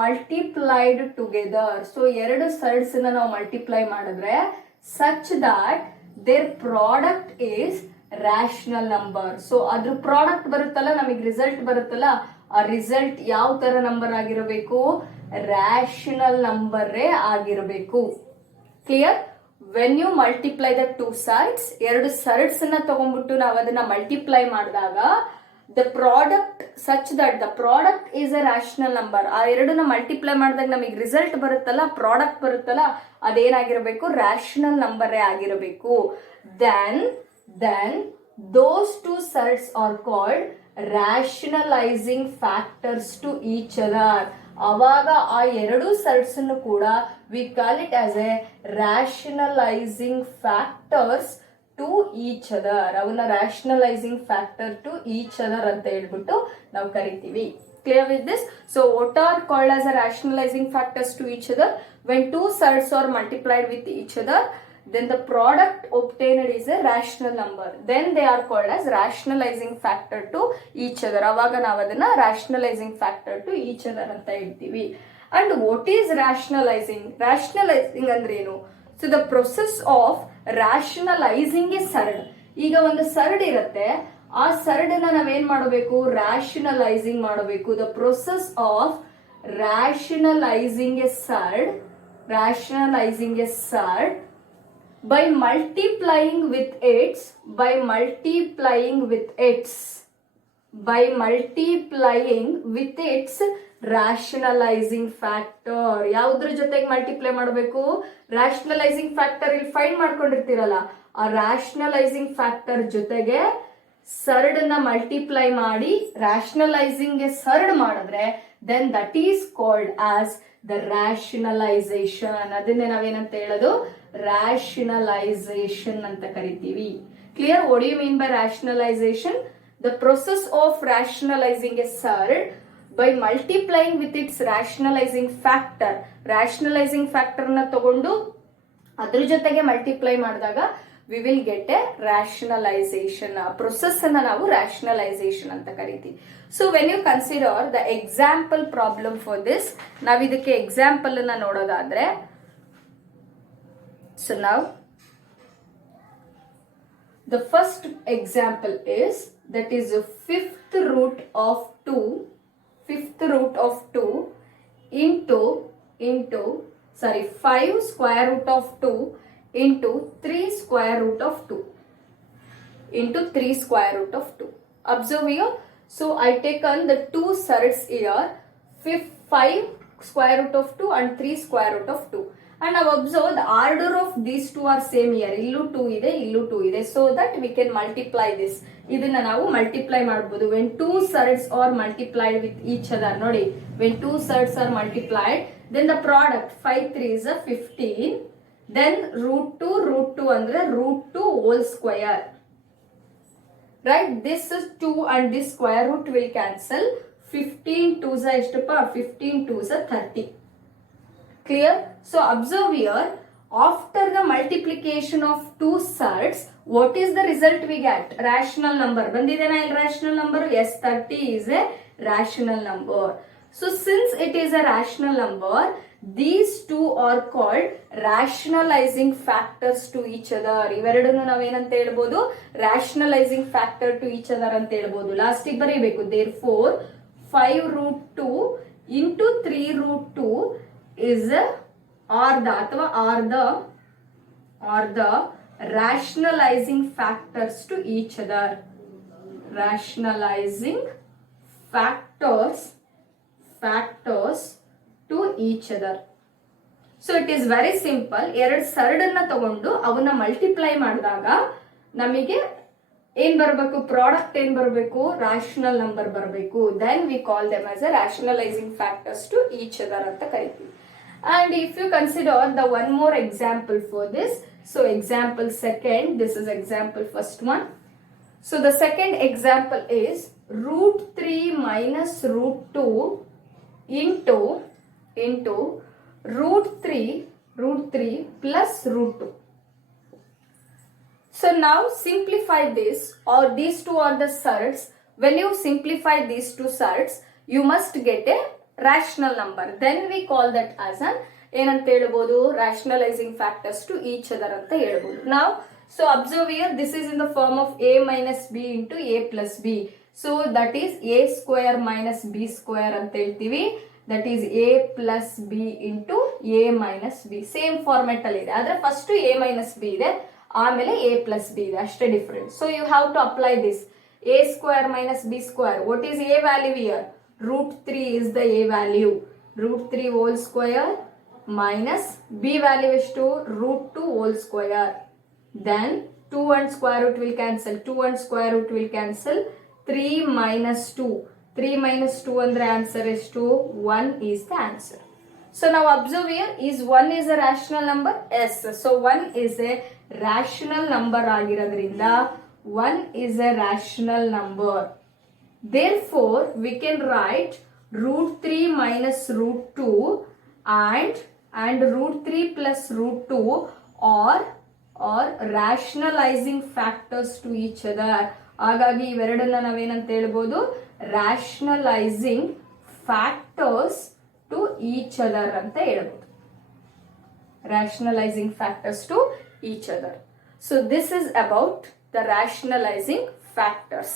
multiplied together, so ಎರಡು surds ನ ನಾವು multiply ಮಾಡಿದ್ರೆ such that their product is rational number. So ಅದ್ರ product ಬರುತ್ತಲ್ಲ, ನಮಗೆ ರಿಸಲ್ಟ್ ಬರುತ್ತಲ್ಲ, ಆ ರಿಸಲ್ಟ್ ಯಾವ ತರ ನಂಬರ್ ಆಗಿರಬೇಕು? ರ್ಯಾಷನಲ್ ನಂಬರೇ ಆಗಿರಬೇಕು. Clear? When you multiply the two surds, ಎರಡು ಸರ್ಡ್ಸ್ ನ ತಗೊಂಡ್ಬಿಟ್ಟು ನಾವು ಅದನ್ನ ಮಲ್ಟಿಪ್ಲೈ ಮಾಡಿದಾಗ the product such that the product is a rational number. ಆ ಎರಡನ್ನ ಮಲ್ಟಿಪ್ಲೈ ಮಾಡಿದಾಗ ನಮಗೆ ರಿಸಲ್ಟ್ ಬರುತ್ತಲ್ಲ, ಪ್ರಾಡಕ್ಟ್ ಬರುತ್ತಲ್ಲ, ಅದೇನಾಗಿರಬೇಕು? ರ್ಯಾಷನಲ್ ನಂಬರೇ ಆಗಿರಬೇಕು. Then those two surds are called rationalizing factors to each other. ಅವಾಗ ಆ ಎರಡು ಸರ್ಡ್ಸ್ ಅನ್ನು ಕೂಡ we call it as a rationalizing factors to each other. ಅವನ್ನ rationalizing factor to each other ಅಂತ ಹೇಳ್ಬಿಟ್ಟು ನಾವು ಕರಿತೀವಿ. Clear with this? So what are called as a rationalizing factors to each other? When two surds are multiplied with each other, then the product obtained is a rational number. Then they are called as rationalizing factor to each other. ಅವಾಗ ನಾವು ಅದನ್ನ rationalizing factor to each other ಅಂತ ಹೇಳ್ತೀವಿ. And what is rationalizing? Rationalizing ಅಂದ್ರೆ ಏನು? So the process of rationalizing a surd. ಈಗ ಒಂದು served ಇರುತ್ತೆ, ಆ ಸರ್ಡ್ ನ ನಾವೇನ್ ಮಾಡಬೇಕು? rationalizing ಮಾಡಬೇಕು. The process of rationalizing a surd by multiplying with its rationalizing factor. ಯಾವುದ್ರ ಜೊತೆಗೆ ಮಲ್ಟಿಪ್ಲೈ ಮಾಡಬೇಕು? rationalizing factor ಇಲ್ಲಿ ಫೈಂಡ್ ಮಾಡ್ಕೊಂಡಿರ್ತೀರಲ್ಲ, ಆ rationalizing factor ಜೊತೆಗೆ ಸರ್ಡ್ ನ ಮಲ್ಟಿಪ್ಲೈ ಮಾಡಿ rationalizing ಗೆ ಸರ್ಡ್ ಮಾಡಿದ್ರೆ then that is called as the rationalization. ಅದನ್ನೇ ನಾವೇನಂತ ಹೇಳೋದು? rationalization ಅಂತ ಕರಿತೀವಿ. Clear? What do you mean by rationalization? The process of rationalizing a surd by multiplying with its rationalizing factor. rationalizing factor ನ ತಗೊಂಡು ಅದ್ರ ಜೊತೆಗೆ ಮಲ್ಟಿಪ್ಲೈ ಮಾಡಿದಾಗ we will get a rationalization. process ಅನ್ನ ನಾವು rationalization ಅಂತ ಕರಿತೀವಿ. So when you consider the example problem for this, ನಾವು ಇದಕ್ಕೆ ಎಕ್ಸಾಂಪಲ್ ಅನ್ನ ನೋಡೋದಾದ್ರೆ, so now the first example is, that is fifth root of 2 into 5 square root of 2 into 3 square root of 2 into 3 square root of 2. Observe here. So I taken the two surds here, 5 square root of 2 and 3 square root of 2. And now observe the order of these two are same here. Illu 2 ide, illu 2 ide. So that we can multiply this. ಇದನ್ನ ನಾವು multiply ಮಾಡಬಹುದು. when two surds are multiplied with each other, ನೋಡಿ, when two surds are multiplied, then the product 5 3 is a 15, then root 2 ಅಂದ್ರೆ root 2 whole square, right? This is 2 and this square root will cancel. 15 2s are ಎಷ್ಟಪ್ಪ? 15 2s are 30. Clear? So observe here, after the multiplication of two surds, what is the result we get? Rational number. ಬಂದಿದೆನಾ ಇಲ್ಲಿ rational number? Yes, 30 is a rational number. So since it is a rational number, these two are called rationalizing factors to each other. ಇವೆರಡನ್ನು ನಾವೇನಂತ ಹೇಳ್ಬೋದು? rationalizing factor to each other ಅಂತ ಹೇಳ್ಬೋದು. ಲಾಸ್ಟಿಗೆ ಬರೀಬೇಕು. therefore 5 root 2 into 3 root 2 is are the rationalizing factors to each other. Rationalizing factors to each other. So it is very simple. ಎರಡು served ಅನ್ನ ತಗೊಂಡು ಅವನ್ನ ಮಲ್ಟಿಪ್ಲೈ ಮಾಡಿದಾಗ ನಮಗೆ ಏನ್ ಬರಬೇಕು? ಪ್ರಾಡಕ್ಟ್ ಏನ್ ಬರಬೇಕು? ರಾಷನಲ್ ನಂಬರ್ ಬರಬೇಕು. then we call them as a rationalizing factors to each other ಅಂತ ಕರಿತೀವಿ. And if you consider the one more example for this, so example second, this is example first one. So the second example is root 3 minus root 2 into root 3 plus root 2. So now simplify this, or these two are the surds. when you simplify these two surds, you must get a rational number. Then we call that as an ಏನಂತ ಹೇಳ್ಬೋದು, rationalizing factors to each other ಅಂತ ಹೇಳ್ಬೋದು. Now, so observe here, this is in the form of a minus b into a plus b. So that is a square minus b square ಅಂತ ಹೇಳ್ತೀವಿ. That is a plus b into a minus b. Same format ಅಲ್ಲಿ ಇದೆ, ಆದ್ರೆ first a minus b ಇದೆ, ಆಮೇಲೆ a plus b ಇದೆ, ಅಷ್ಟೇ difference. So you have to apply this. A square minus b square. What is a value here? Root 3 is the a value. Root 3 whole square minus b value is to root 2 whole square. Then 2 and square root will cancel. 2 and square root will cancel. 3 minus 2. 3 minus 2 and the answer is 2. 1 is the answer. So now observe here, is 1 is a rational number? Yes. So 1 is a rational number ಆಗಿರೋದ್ರಿಂದ 1 is a rational number. Therefore, we can write root 3 minus root 2 and root 3 plus root 2 or rationalizing factors to each other. ಹಾಗಾಗಿ ಇವೆರಡನ್ನ ನಾವೇನಂತ ಹೇಳ್ಬೋದು, rationalizing factors to each other ಅಂತ ಹೇಳ್ಬೋದು. Rationalizing factors to each other. So this is about the rationalizing factors.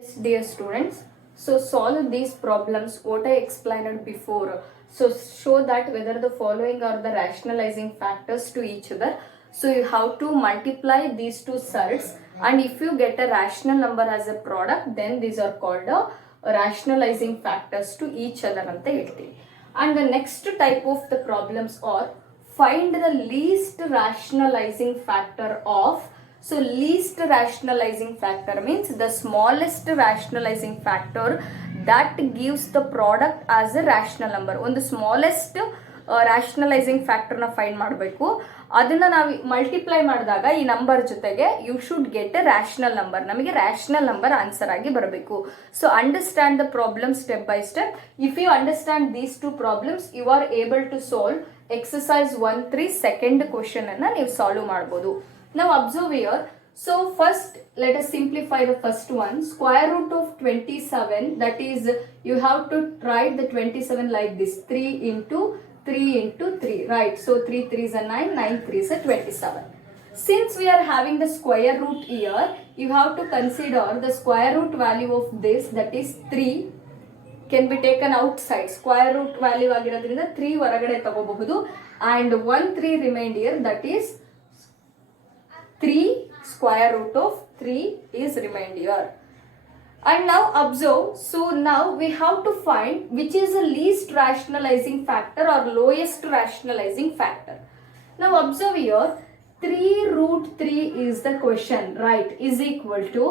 Yes, dear students, so solve these problems what I explained before. So show that whether the following are the rationalizing factors to each other. So you have to multiply these two surds, and if you get a rational number as a product, then these are called rationalizing factors to each other anta heltini. And the next type of the problems are find the least rationalizing factor of. So least rationalizing factor means the smallest rationalizing factor that gives the product as a rational number. ಒಂದು smallest rationalizing factor ನ find ಮಾಡಬೇಕು. ಅದನ್ನ ನಾವು multiply ಮಾಡಿದಾಗ ಈ number ಜೊತೆಗೆ you should get a rational number. ನಮಗೆ rational number answer ಆಗಿ ಬರಬೇಕು. So understand the problem step by step. If you understand these two problems, you are able to solve exercise 1-3 second question ಅನ್ನ ನೀವು solve ಮಾಡಬಹುದು. Now observe here. So first let us simplify the first one. Square root of 27, that is you have to write the 27 like this. 3 into 3 into 3, right? So 3 3 is a 9, 9 3 is a 27. Since we are having the square root here, you have to consider the square root value of this, that is 3 can be taken outside. Square root value ಆಗಿರೋದ್ರಿಂದ 3 ಹೊರಗಡೆ ತಗೋಬಹುದು, and 1 3 remained here, that is 3 square root of 3 is remained here. And now observe, so now we have to find which is the least rationalizing factor or lowest rationalizing factor. Now observe here, 3 root 3 is the question, right, is equal to,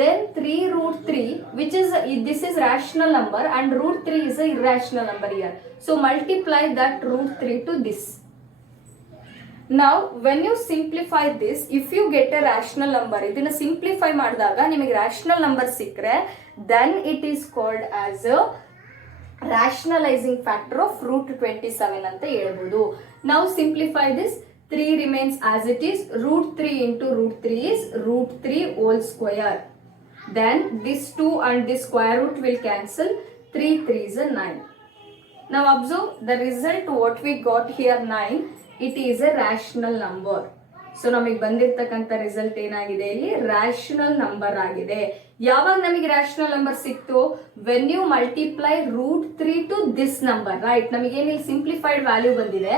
then 3 root 3, which is this is rational number and root 3 is a irrational number here. So multiply that root 3 to this. Now when you simplify this, if you get a rational number, ಇದನ್ನ simplify ಮಾಡಿದಾಗ ನಿಮಗೆ rational number ಸಿಕ್ಕರೆ, then it is called as a rationalizing factor of root 27 ಅಂತ ಹೇಳ್ಬೋದು. Now simplify this. 3 remains as it is. Root 3 into root 3 is root 3 whole square. Then this 2 and this square root will cancel. 3 3 is a 9. Now observe the result what we got here 9. It is a rational number. So ನಮಗೆ ಬಂದಿರ್ತಕ್ಕಂಥ result ಏನಾಗಿದೆ, ಇಲ್ಲಿ rational number ಆಗಿದೆ. ಯಾವಾಗ ನಮಗೆ rational number ಸಿಕ್ತು, when you multiply root 3 to this number, right. ನಮಗೇನು ಇಲ್ಲಿ ಸಿಂಪ್ಲಿಫೈಡ್ ವ್ಯಾಲ್ಯೂ ಬಂದಿದೆ,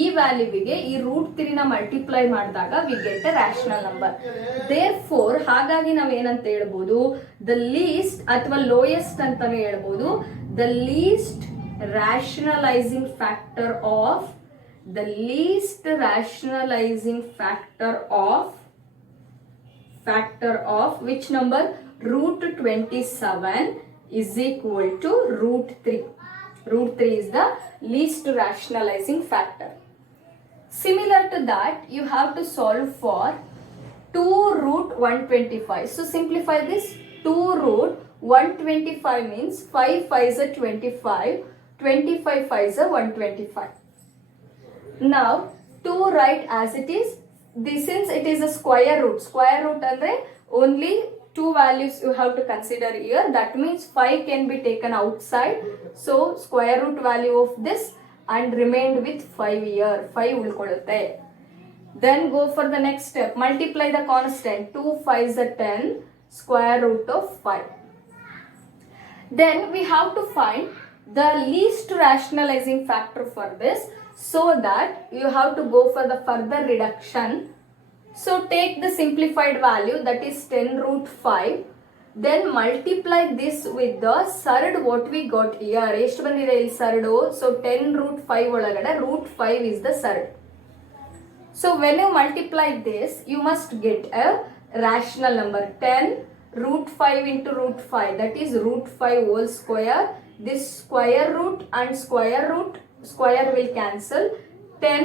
ಈ ವ್ಯಾಲ್ಯೂವಿಗೆ ಈ ರೂಟ್ 3 ನ ಮಲ್ಟಿಪ್ಲೈ ಮಾಡಿದಾಗ we get a rational number. Therefore ಹಾಗಾಗಿ ನಾವು ಏನಂತ ಹೇಳ್ಬೋದು, ದ ಲೀಸ್ಟ್ ಅಥವಾ ಲೋಯೆಸ್ಟ್ ಅಂತಾನೆ ಹೇಳ್ಬೋದು. The least rationalizing factor of which number, root 27 is equal to root 3. Root 3 is the least rationalizing factor. Similar to that, you have to solve for 2 root 125. So simplify this. 2 root 125 means 5 5s are 25, 25 5s are 125. Now 2 write as it is. This since it is a square root ಅಂದ್ರೆ only two values you have to consider here. That means 5 can be taken outside. So square root value of this and remained with 5 here. 5 ulkodutte. Then go for the next step. Multiply the constant. 2 5s are 10. Square root of 5. Then we have to find the least rationalizing factor for this, so that you have to go for the further reduction. So take the simplified value, that is 10 root 5. Then multiply this with the surd what we got here. ಎಷ್ಟು ಬಂದಿದೆ ಇಲ್ಲಿ surd? So 10 root 5 ಒಳಗಡೆ root 5 is the surd. So when you multiply this, you must get a rational number. 10 root 5 into root 5, that is root 5 whole square. This square root and square will cancel. 10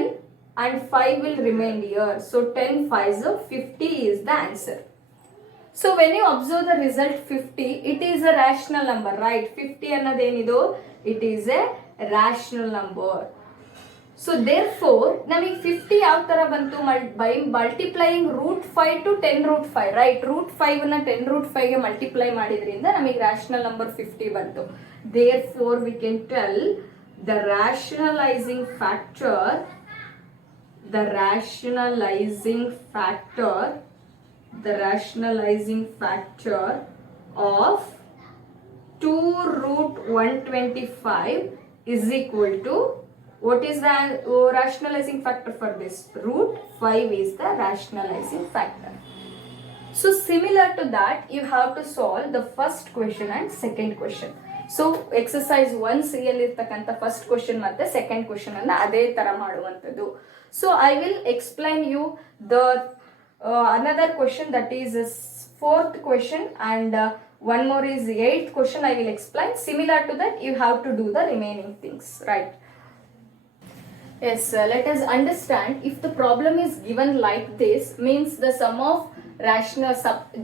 and 5 will remain here. So 10 5s are 50 is the answer. So when you observe the result 50, it is a rational number, right? 50 annadu enidu, it is a rational number. So therefore namige 50 yav tara bantu by multiplying root 5 to 10 root 5, right? root 5 na 10 root 5 ge multiply madidrinda namige rational number 50 bantu. Therefore we can tell the rationalizing factor of 2 root 125 is equal to, what is the rationalizing factor for this? Root 5 is the rationalizing factor. So similar to that, you have to solve the first question and second question. So exercise 1C ಅಲ್ಲಿ ಇರ್ತಕ್ಕಂಥ first question ಮತ್ತೆ second question ಅನ್ನ ಅದೇ ತರ ಮಾಡುವಂಥದ್ದು. So I will explain you the another question, that is fourth question, and one more is eighth question I will explain. Similar to that, you have to do the remaining things, right? Yes, let us understand. If the problem is given like this, means the sum of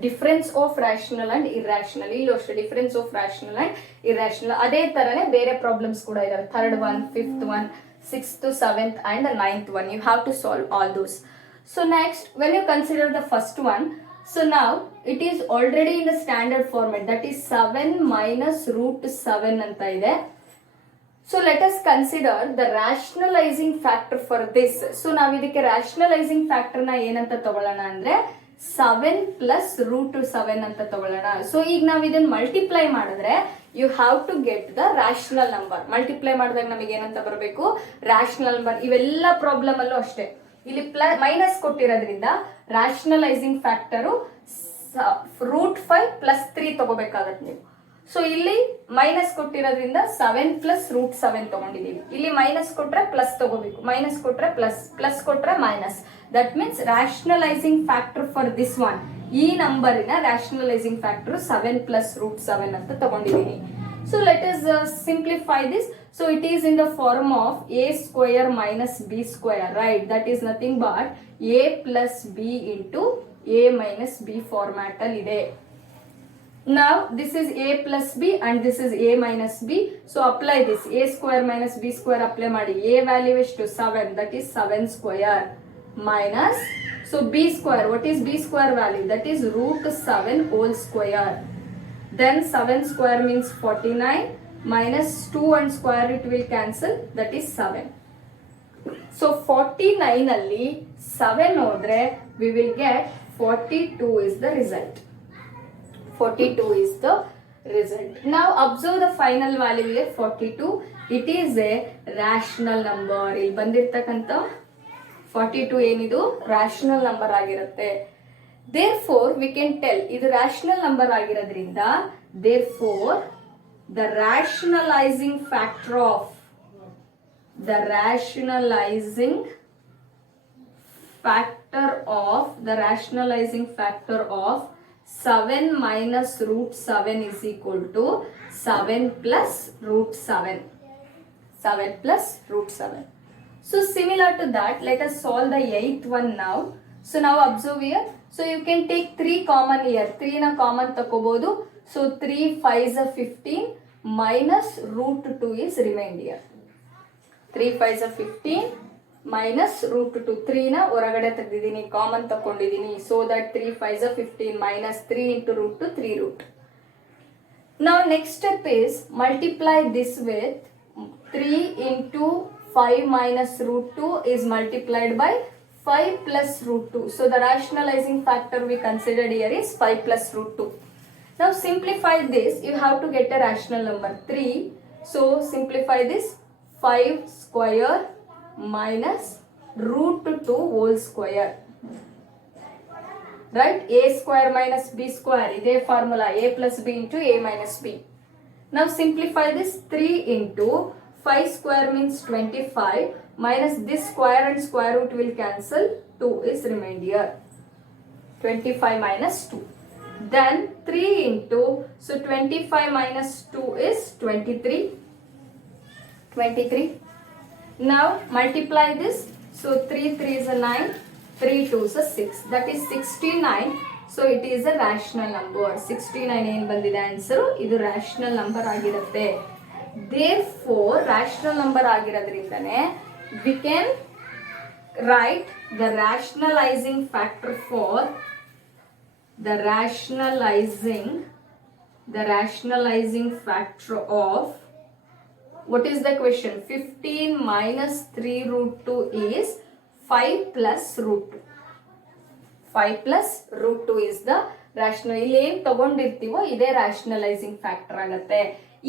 difference of rational and irrational. ಇಲ್ಲಿ ಅಷ್ಟೇ difference of rational and irrational. ಅದೇ ತರನೇ ಬೇರೆ problems ಕೂಡ ಇದಾವೆ. Third one, fifth one, sixth, seventh and ninth one. You have to solve all those. So next, when you consider the first one, so now it is already in the standard format, that is 7 minus root 7 ಅಂತ ಇದೆ. So let us consider the rationalizing factor for this. So ನಾವು ಇದಕ್ಕೆ rationalizing factor ನ ಏನಂತ ತಗೊಳ್ಳೋಣ ಅಂದ್ರೆ 7 plus root 7 ಅಂತ ತಗೊಳ್ಳೋಣ. ಸೊ ಈಗ ನಾವು ಇದನ್ನ ಮಲ್ಟಿಪ್ಲೈ ಮಾಡಿದ್ರೆ you have to get the rational number. Multiply ಮಾಡಿದಾಗ ನಮಗೆ ಏನಂತ ಬರಬೇಕು? Rational number. ಇವೆಲ್ಲ ಪ್ರಾಬ್ಲಮ್ ಅಲ್ಲೂ ಅಷ್ಟೇ, ಇಲ್ಲಿ ಮೈನಸ್ ಕೊಟ್ಟಿರೋದ್ರಿಂದ ರಾಷನಲೈಸಿಂಗ್ ಫ್ಯಾಕ್ಟರು ರೂಟ್ 5 ಪ್ಲಸ್ 3 ತಗೋಬೇಕಾಗತ್ತೆ ನೀವು. ಸೊ ಇಲ್ಲಿ ಮೈನಸ್ ಕೊಟ್ಟಿರೋದ್ರಿಂದ 7 ಪ್ಲಸ್ ರೂಟ್ 7 ತಗೊಂಡಿದೀವಿ. ಇಲ್ಲಿ ಮೈನಸ್ ಕೊಟ್ರೆ ಪ್ಲಸ್ ತಗೋಬೇಕು, ಮೈನಸ್ ಕೊಟ್ರೆ ಪ್ಲಸ್, ಪ್ಲಸ್ ಕೊಟ್ರೆ minus. That means rationalising factor for this one, ಈ ನಂಬರಿನ ರಾಷನಲೈಸಿಂಗ್ ಫ್ಯಾಕ್ಟರ್ 7 ಪ್ಲಸ್ ರೂಟ್ 7 ಅಂತ ತಗೊಂಡಿದೀನಿ. So let us simplify this. So it is in the form of a square minus b square, right? That is nothing but a plus b into a minus b format ಅಲ್ಲಿ ಇದೆ. Now this is a plus b and this is a minus b. So apply this a square minus b square apply ಮಾಡಿ. a value ಎಷ್ಟು? 7, that is 7 square minus, so b square, what is b square value? That is root 7 whole square. Then 7 square means 49 minus 2 and square root will cancel, that is 7. So 49 ಅಲ್ಲಿ 7 ಹೋದ್ರೆ we will get 42 is the result. 42 is the result. Now observe the final value here 42. It is a rational number. ಇಲ್ಲಿ ಬಂದಿರತಕ್ಕಂತ 42 ಏನಿದು rational number ಆಗಿರುತ್ತೆ. Therefore we can tell ಇದು rational number ಆಗಿರೋದ್ರಿಂದ therefore the rationalizing factor of 7 minus root 7 is equal to 7 plus root 7. 7 plus root 7. So similar to that, let us solve the 8th one now. So now observe here. So you can take 3 common here. 3 na common takobodu. So 3 5s are 15 minus root 2 is remained here. 3 5s are 15 minus root 2. 3 ನ ಹೊರಗಡೆ ತೆಗೆದಿದ್ದೀನಿ, common ತಕೊಂಡಿದ್ದೀನಿ. So that 3 5s are 15 minus 3 into root 2, 3 root. Now next step is multiply this with 3 into 5 minus root 2 is multiplied by 5 plus root 2. So the rationalizing factor we considered here is 5 plus root 2. Now simplify this, you have to get a rational number 3. So simplify this, 5 square minus root 2 whole square. Right? A square minus B square, ide formula, A plus B into A minus B. Now simplify this, 3 into 5 square means 25 minus this square and square root will cancel, 2 is remained here. 25 minus 2. Then 3 into, so 25 minus 2 is 23. 23. Now multiply this, so 3 3 is a 9, 3 2 is a 6, that is 69. So it is a rational number. 69 ಏನು ಬಂದಿದೆ answer, ಇದು rational number ಆಗಿರುತ್ತೆ. Therefore rational number ಆಗಿರೋದ್ರಿಂದನೇ we can write the rationalizing factor for the rationalizing factor of, what is the question, 15 minus 3 root 2 is 5 plus root 2. 5 plus root 2 is the rational. ಇಲ್ಲಿ ಏನು ತಗೊಂಡಿರ್ತೀವೋ ಇದೇ rationalizing factor ಆಗುತ್ತೆ.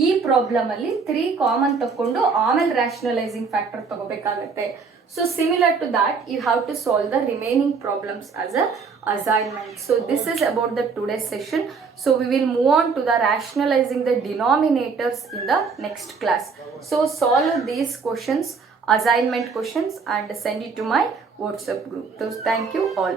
ಈ problem ಅಲ್ಲಿ 3 common ತಕೊಂಡು ಆಮೇಲೆ rationalizing factor ತಗೋಬೇಕಾಗುತ್ತೆ. So similar to that, you have to solve the remaining problems as a assignment. So this is about the today's session. So we will move on to the rationalizing the denominators in the next class. So solve these questions, assignment questions, and send it to my WhatsApp group. So thank you all.